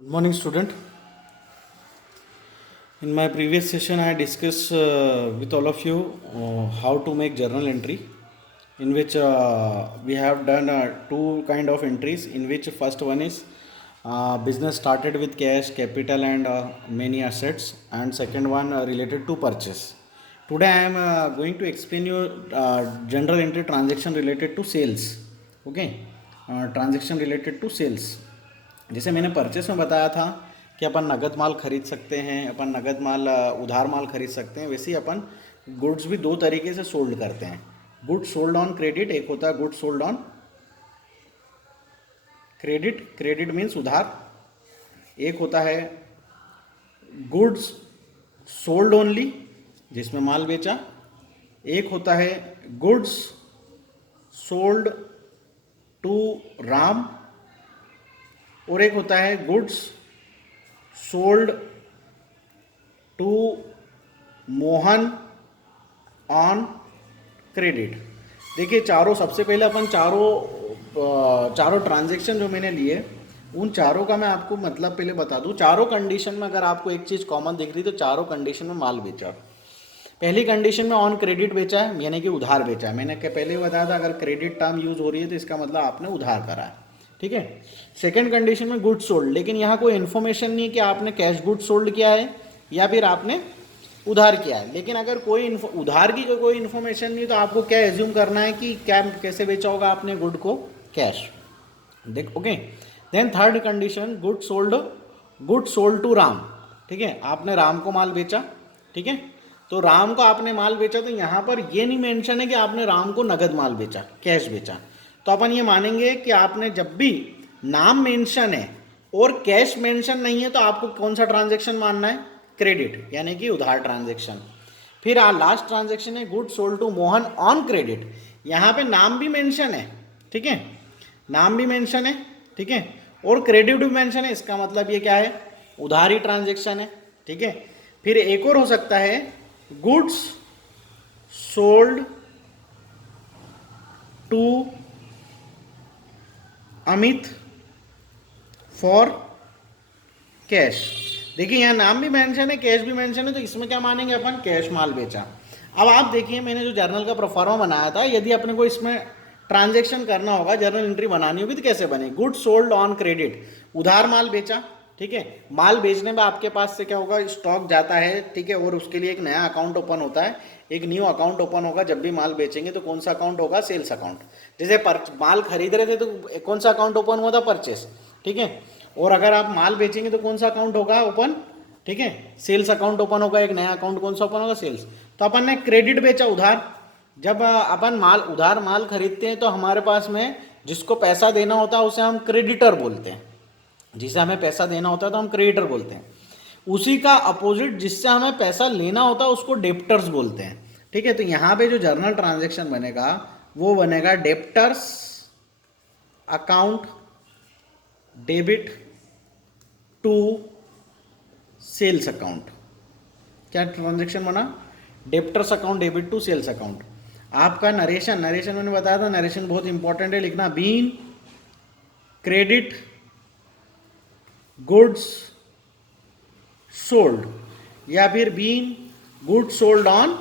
Good morning, student. In my previous session, I discussed with all of you how to make journal entry, in which we have done two kind of entries. In which first one is business started with cash, capital, and many assets, and second one related to purchase. Today, I am going to explain you general entry transaction related to sales. Okay, transaction related to sales. जैसे मैंने purchase में बताया था कि अपन नगद माल खरीद सकते हैं, अपन नगद माल उधार माल खरीद सकते हैं, वैसे ही अपन गुड्स भी दो तरीके से सोल्ड करते हैं. गुड्स सोल्ड ऑन क्रेडिट, एक होता है goods sold on credit, credit means उधार. एक होता है गुड्स सोल्ड ओनली, जिसमें माल बेचा. एक होता है गुड्स सोल्ड टू राम, और एक होता है goods sold to Mohan on credit. देखिए चारों, सबसे पहले अपन चारों ट्रांजेक्शन जो मैंने लिए उन चारों का मैं आपको मतलब पहले बता दूं. चारों कंडीशन में अगर आपको एक चीज़ कॉमन दिख रही तो चारों कंडीशन में माल बेचा. पहली कंडीशन में ऑन क्रेडिट बेचा है, यानी कि उधार बेचा है. मैंने पहले ही बताया था अगर क्रेडिट टर्म यूज हो रही है तो इसका मतलब आपने उधार करा है. ठीक है. सेकंड कंडीशन में गुड सोल्ड, लेकिन यहाँ कोई इन्फॉर्मेशन नहीं कि आपने कैश गुड सोल्ड किया है या फिर आपने उधार किया है. लेकिन अगर कोई उधार की कोई इन्फॉर्मेशन नहीं तो आपको क्या एज्यूम करना है कि क्या कैसे बेचा होगा आपने गुड को, कैश. देख okay. Then third condition good sold to Ram. ठीक है, आपने राम को माल बेचा. ठीक है, तो राम को आपने माल बेचा तो यहाँ पर ये नहीं मेंशन है कि आपने राम को नगद माल बेचा, कैश बेचा. तो अपन ये मानेंगे कि आपने जब भी नाम मेंशन है और कैश मेंशन नहीं है तो आपको कौन सा ट्रांजैक्शन मानना है, क्रेडिट, यानी कि उधार ट्रांजैक्शन. फिर लास्ट ट्रांजैक्शन है good sold to Mohan on credit. यहाँ पे नाम भी मेंशन है. ठीक है, नाम भी मेंशन है. ठीक है, और क्रेडिट भी मेंशन है. इसका मतलब ये क्या है, उधारी ट्रांजैक्शन है. ठीक है. फिर एक और हो सकता है goods sold to Amit for cash. देखिए यहाँ नाम भी मेंशन है, कैश भी मेंशन है, तो इसमें क्या मानेंगे अपन, कैश माल बेचा. अब आप देखिए मैंने जो जर्नल का प्रोफार्मा बनाया था, यदि अपने को इसमें ट्रांजैक्शन करना होगा, जर्नल एंट्री बनानी होगी तो कैसे बने. गुड सोल्ड ऑन क्रेडिट, उधार माल बेचा. ठीक है, माल बेचने में आपके पास से क्या होगा, स्टॉक जाता है. ठीक है, और उसके लिए एक नया अकाउंट ओपन होता है, एक न्यू अकाउंट ओपन होगा. जब भी माल बेचेंगे तो कौन सा अकाउंट होगा, सेल्स अकाउंट. जैसे माल खरीद रहे थे तो कौन सा अकाउंट ओपन हुआ था, परचेस. ठीक है, और अगर आप माल बेचेंगे तो कौन सा अकाउंट होगा ओपन, ठीक है, सेल्स अकाउंट ओपन होगा. एक नया अकाउंट कौन सा ओपन होगा, सेल्स. तो अपन ने क्रेडिट बेचा, उधार. जब अपन उधार माल खरीदते हैं तो हमारे पास में जिसको पैसा देना होता है उसे हम क्रेडिटर बोलते हैं. जिसे हमें पैसा देना होता है तो हम क्रेडिटर बोलते हैं. उसी का अपोजिट जिससे हमें पैसा लेना होता है उसको डेप्टर्स बोलते हैं. ठीक है, तो यहाँ पे जो जर्नल ट्रांजैक्शन बनेगा वो बनेगा debtors account debit to sales account. क्या ट्रांजैक्शन बना, debtors account debit to sales account. आपका नरेशन मैंने बताया था, नरेशन बहुत इंपॉर्टेंट है लिखना. बीन क्रेडिट गुड्स सोल्ड, या फिर being goods sold on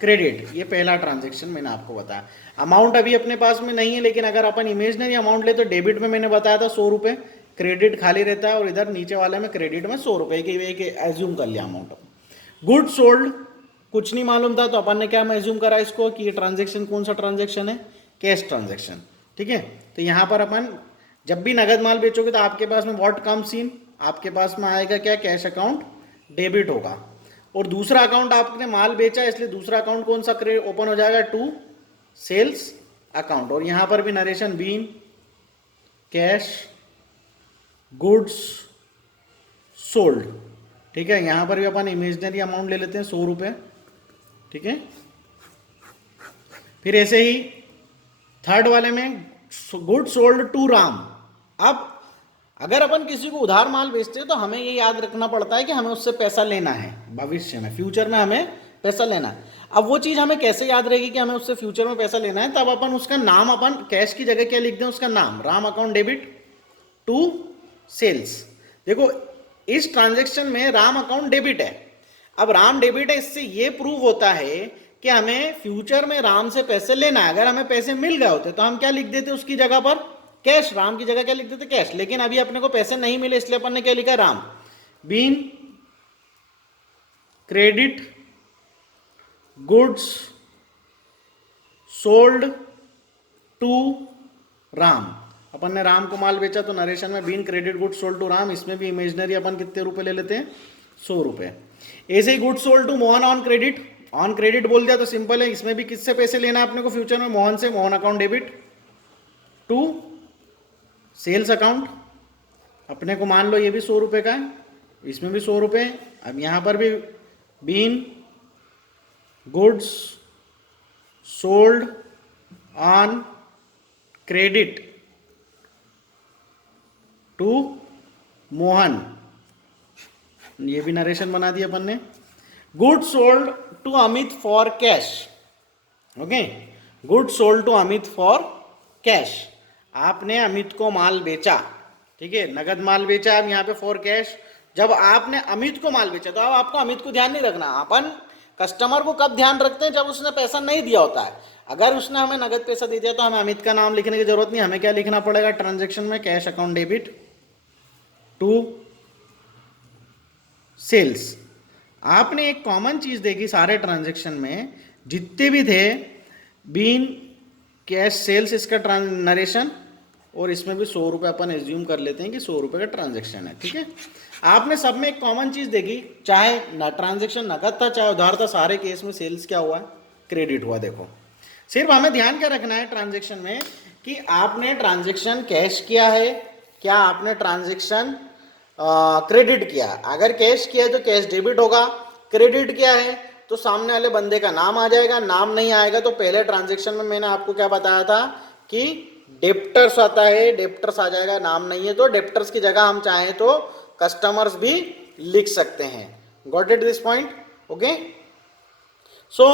credit. ये पहला ट्रांजैक्शन मैंने आपको बताया. अमाउंट अभी अपने पास में नहीं है, लेकिन अगर अपन इमेजनरी अमाउंट ले तो डेबिट में मैंने बताया था 100 रुपये, क्रेडिट खाली रहता है, और इधर नीचे वाले में क्रेडिट में 100 रुपये की एक एज्यूम कर लिया अमाउंट. गुड सोल्ड कुछ नहीं मालूम था तो अपन ने क्या एज्यूम करा इसको कि ये ट्रांजैक्शन कौन सा ट्रांजैक्शन है, कैश ट्रांजैक्शन. ठीक है, तो यहाँ पर अपन जब भी नगद माल बेचोगे तो आपके पास में व्हाट कम्स इन, आपके पास में आएगा क्या, कैश अकाउंट डेबिट होगा. और दूसरा अकाउंट आपने माल बेचा इसलिए दूसरा अकाउंट कौन सा ओपन हो जाएगा, टू सेल्स अकाउंट. और यहाँ पर भी narration being cash goods sold. ठीक है, यहाँ पर भी अपन इमेजनरी अमाउंट ले लेते हैं 100 रुपये. ठीक है, फिर ऐसे ही थर्ड वाले में गुड सोल्ड टू राम. अब अगर अपन किसी को उधार माल बेचते हैं तो हमें ये याद रखना पड़ता है कि हमें उससे पैसा लेना है भविष्य में, फ्यूचर में हमें पैसा लेना है. अब वो चीज़ हमें कैसे याद रहेगी कि हमें उससे फ्यूचर में पैसा लेना है, तब अपन उसका नाम, अपन कैश की जगह क्या लिख दें, उसका नाम, Ram account debit to sales. देखो इस ट्रांजैक्शन में राम अकाउंट डेबिट है। अब राम डेबिट है, इससे ये प्रूव होता है कि हमें फ्यूचर में राम से पैसे लेना है। अगर हमें पैसे मिल गए होते तो हम क्या लिख देते उसकी जगह पर, कैश। राम की जगह क्या लिख देते, कैश। लेकिन अभी अपने को पैसे नहीं मिले, इसलिए अपन ने क्या लिखा, Ram. Been credit goods sold to Ram. अपन ने राम को माल बेचा तो नरेशन में been credit goods sold to Ram, इसमें भी इमेजनरी अपन कितने रुपए ले लेते हैं, 100 रुपए। ऐसे ही goods sold to Mohan on credit, on credit बोल दिया तो सिंपल है, इसमें भी किससे पैसे लेना है अपने को फ्यूचर में, मोहन से। Mohan account debit to sales account, अपने को मान लो ये भी 100 रुपए का है, इसमें भी 100 रुपए। अब यहां पर भी being goods sold on credit to Mohan, ये भी नरेशन बना दिया अपन ने। Goods sold to Amit for cash, okay. Goods sold to Amit for cash, आपने अमित को माल बेचा, ठीक है, नगद माल बेचा। अब यहाँ पे फॉर कैश, जब आपने अमित को माल बेचा तो अब आपको अमित को ध्यान नहीं रखना। अपन कस्टमर को कब ध्यान रखते हैं, जब उसने पैसा नहीं दिया होता है। अगर उसने हमें नगद पैसा दे दिया तो हमें अमित का नाम लिखने की जरूरत नहीं, हमें क्या लिखना पड़ेगा ट्रांजैक्शन में, cash account debit to sales. आपने एक कॉमन चीज देखी सारे ट्रांजैक्शन में, जितने भी थे, बीन कैश सेल्स इसका नरेशन, और इसमें भी 100 रुपये अपन एज्यूम कर लेते हैं कि 100 रुपये का ट्रांजैक्शन है, ठीक है। आपने सब में एक कॉमन चीज देखी, चाहे ट्रांजैक्शन नगद था चाहे उधार था, सारे केस में सेल्स क्या हुआ है, क्रेडिट हुआ। देखो सिर्फ हमें ध्यान क्या रखना है ट्रांजैक्शन में, कि आपने ट्रांजैक्शन कैश किया है, क्या आपने ट्रांजैक्शन क्रेडिट किया। अगर कैश किया है तो कैश डेबिट होगा, क्रेडिट किया है तो सामने वाले बंदे का नाम आ जाएगा। नाम नहीं आएगा तो पहले ट्रांजैक्शन में मैंने आपको क्या बताया था कि डेप्टर्स आता है, डेप्टर्स आ जाएगा। नाम नहीं है तो डेप्टर्स की जगह हम चाहें तो कस्टमर्स भी लिख सकते हैं। Got it this point, okay. So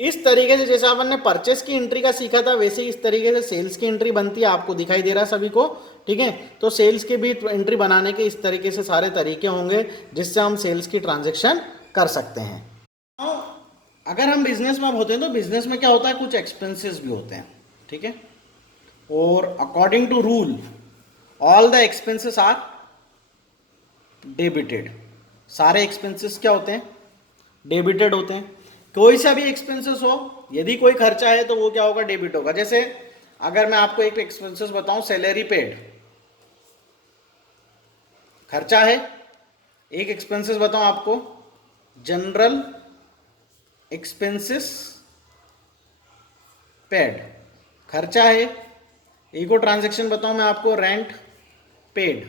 इस तरीके से जैसे अपन ने परचेस की एंट्री का सीखा था, वैसे ही इस तरीके से सेल्स की एंट्री बनती है। आपको दिखाई दे रहा है सभी को, ठीक है। तो सेल्स के भी एंट्री बनाने के इस तरीके से सारे तरीके होंगे जिससे हम सेल्स की ट्रांजैक्शन कर सकते हैं। तो अगर हम बिजनेस में होते हैं तो बिजनेस में क्या होता है, कुछ एक्सपेंसेस भी होते हैं, ठीक है। और according to rule all the expenses are debited. सारे एक्सपेंसेस क्या होते हैं, डेबिटेड होते हैं। कोई सा भी एक्सपेंसेस हो, यदि कोई खर्चा है तो वो क्या होगा, डेबिट होगा। जैसे अगर मैं आपको एक एक्सपेंसेस बताऊं, सैलरी पेड खर्चा है। एक एक्सपेंसेस बताऊं आपको, जनरल एक्सपेंसेस पेड खर्चा है। एक और ट्रांजैक्शन बताऊं मैं आपको, रेंट पेड,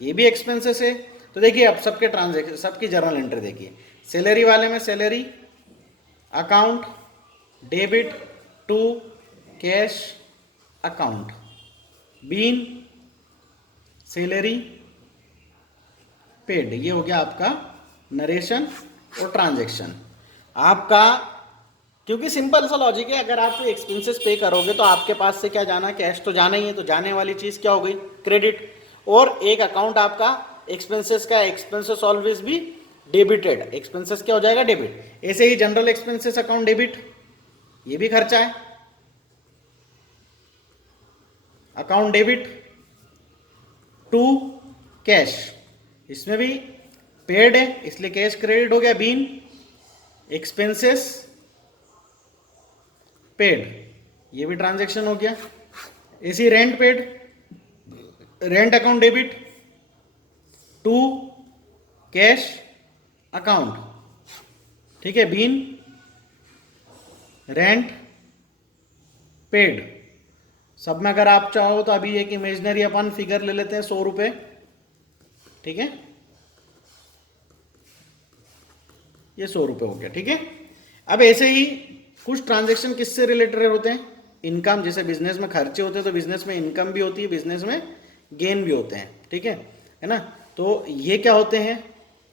ये भी एक्सपेंसेस है। तो देखिए अब सबके ट्रांजैक्शन, सबकी जर्नल एंट्री देखिए। सैलरी वाले में salary account debit to cash account, being salary paid, ये हो गया आपका नरेशन और ट्रांजैक्शन आपका। क्योंकि सिंपल सा लॉजिक है, अगर आप एक्सपेंसेस पे करोगे तो आपके पास से क्या जाना, कैश तो जाना ही है। तो जाने वाली चीज क्या हो गई, क्रेडिट। और एक अकाउंट आपका एक्सपेंसेस का, एक्सपेंसेस ऑलवेज भी डेबिटेड, एक्सपेंसेस क्या हो जाएगा, डेबिट। ऐसे ही जनरल एक्सपेंसेस अकाउंट डेबिट, ये भी खर्चा है, अकाउंट डेबिट टू कैश, इसमें भी पेड है इसलिए कैश क्रेडिट हो गया। बीन एक्सपेंसेस पेड, ये भी ट्रांजैक्शन हो गया। ऐसी rent paid, rent account debit to cash account, ठीक है। Being rent paid. सब में अगर आप चाहो तो अभी एक इमेजनरी अपन फिगर ले लेते हैं, 100 रुपए, ठीक है। ये 100 रुपए हो गया, ठीक है। अब ऐसे ही कुछ ट्रांजैक्शन किससे रिलेटेड होते हैं, इनकम। जैसे बिजनेस में खर्चे होते हैं तो बिजनेस में इनकम भी होती है, बिजनेस में गेन भी होते हैं, ठीक है ना। तो ये क्या होते हैं,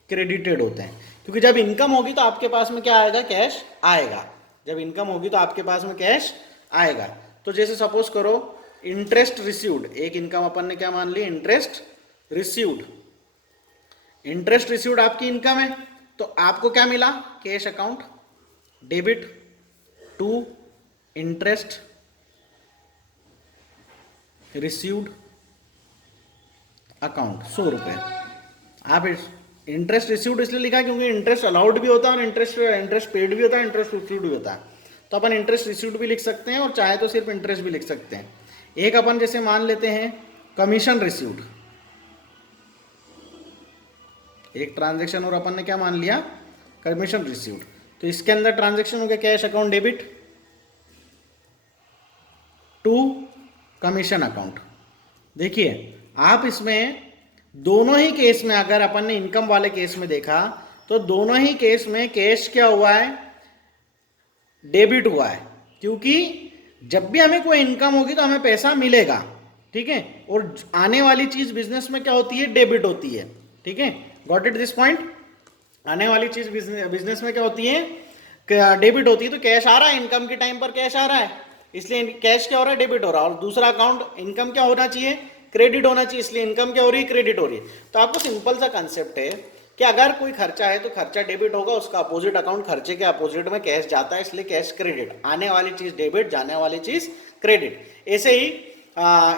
क्रेडिटेड होते हैं। क्योंकि जब इनकम होगी तो आपके पास में क्या आएगा, कैश आएगा। जब इनकम होगी तो आपके पास में कैश आएगा। तो जैसे सपोज करो इंटरेस्ट रिसीव्ड, एक इनकम अपन ने क्या मान ली, इंटरेस्ट रिसीव्ड, इंटरेस्ट रिसीव्ड आपकी इनकम है, तो आपको क्या मिला, cash account debit to interest received account 100 रुपये। आप इंटरेस्ट रिसीव्ड इसलिए लिखा क्योंकि इंटरेस्ट अलाउड भी होता है और इंटरेस्ट पेड भी होता है, इंटरेस्ट रिसीव्ड भी होता है। तो अपन इंटरेस्ट रिसीव्ड भी लिख सकते हैं और चाहे तो सिर्फ इंटरेस्ट भी लिख सकते हैं। एक अपन जैसे मान लेते हैं कमीशन रिसीव्ड, एक ट्रांजेक्शन और अपन ने क्या मान लिया, कमीशन रिसीव्ड। तो इसके अंदर ट्रांजेक्शन हो गया cash account debit to commission account. देखिए आप इसमें दोनों ही केस में, अगर अपन ने इनकम वाले केस में देखा तो दोनों ही केस में कैश क्या हुआ है, डेबिट हुआ है, क्योंकि जब भी हमें कोई इनकम होगी तो हमें पैसा मिलेगा, ठीक है। और आने वाली चीज बिजनेस में क्या होती है, डेबिट होती है, ठीक है। Got it this point. आने वाली चीज बिजनेस में क्या होती है, डेबिट होती है। तो कैश आ रहा है, इनकम के टाइम पर कैश आ रहा है, इसलिए कैश क्या हो रहा है, डेबिट हो रहा है। और दूसरा अकाउंट इनकम क्या होना चाहिए, क्रेडिट होना चाहिए, इसलिए इनकम क्या हो रही है, क्रेडिट हो रही है। तो आपको सिंपल सा कंसेप्ट है कि अगर कोई खर्चा है तो खर्चा डेबिट होगा, उसका अपोजिट अकाउंट खर्चे के अपोजिट में कैश जाता है, इसलिए कैश क्रेडिट। आने वाली चीज डेबिट, जाने वाली चीज क्रेडिट। ऐसे ही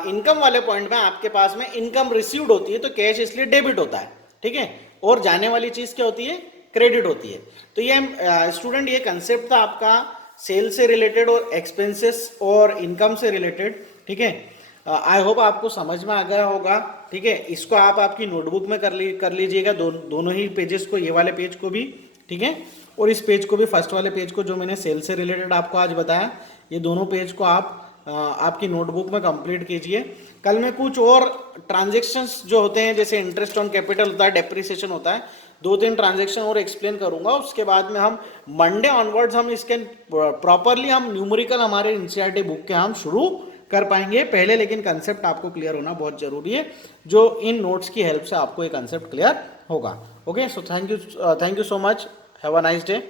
इनकम वाले पॉइंट में आपके पास में इनकम रिसीव्ड होती है तो कैश इसलिए डेबिट होता है, ठीक है। और जाने वाली चीज क्या होती है, क्रेडिट होती है। तो ये स्टूडेंट ये कंसेप्ट था आपका सेल से रिलेटेड और एक्सपेंसेस और इनकम से रिलेटेड, ठीक है। आई होप आपको समझ में आ गया होगा, ठीक है। इसको आप आपकी नोटबुक में कर लीजिएगा, दोनों ही पेजेस को, ये वाले पेज को भी, ठीक है, और इस पेज को भी, फर्स्ट वाले पेज को जो मैंने सेल से रिलेटेड आपको आज बताया, ये दोनों पेज को आप आपकी नोटबुक में कंप्लीट कीजिए। कल में कुछ और ट्रांजेक्शन्स जो होते हैं, जैसे इंटरेस्ट ऑन कैपिटल होता है, डेप्रिसिएशन होता है, 2-3 ट्रांजेक्शन और एक्सप्लेन करूंगा। उसके बाद में हम मंडे ऑनवर्ड्स हम इसके प्रॉपरली हम न्यूमेरिकल हमारे एनसीईआरटी बुक के हम शुरू कर पाएंगे पहले। लेकिन कंसेप्ट आपको क्लियर होना बहुत जरूरी है, जो इन नोट्स की हेल्प से आपको ये कंसेप्ट क्लियर होगा। Okay, so thank you so much, have a nice day.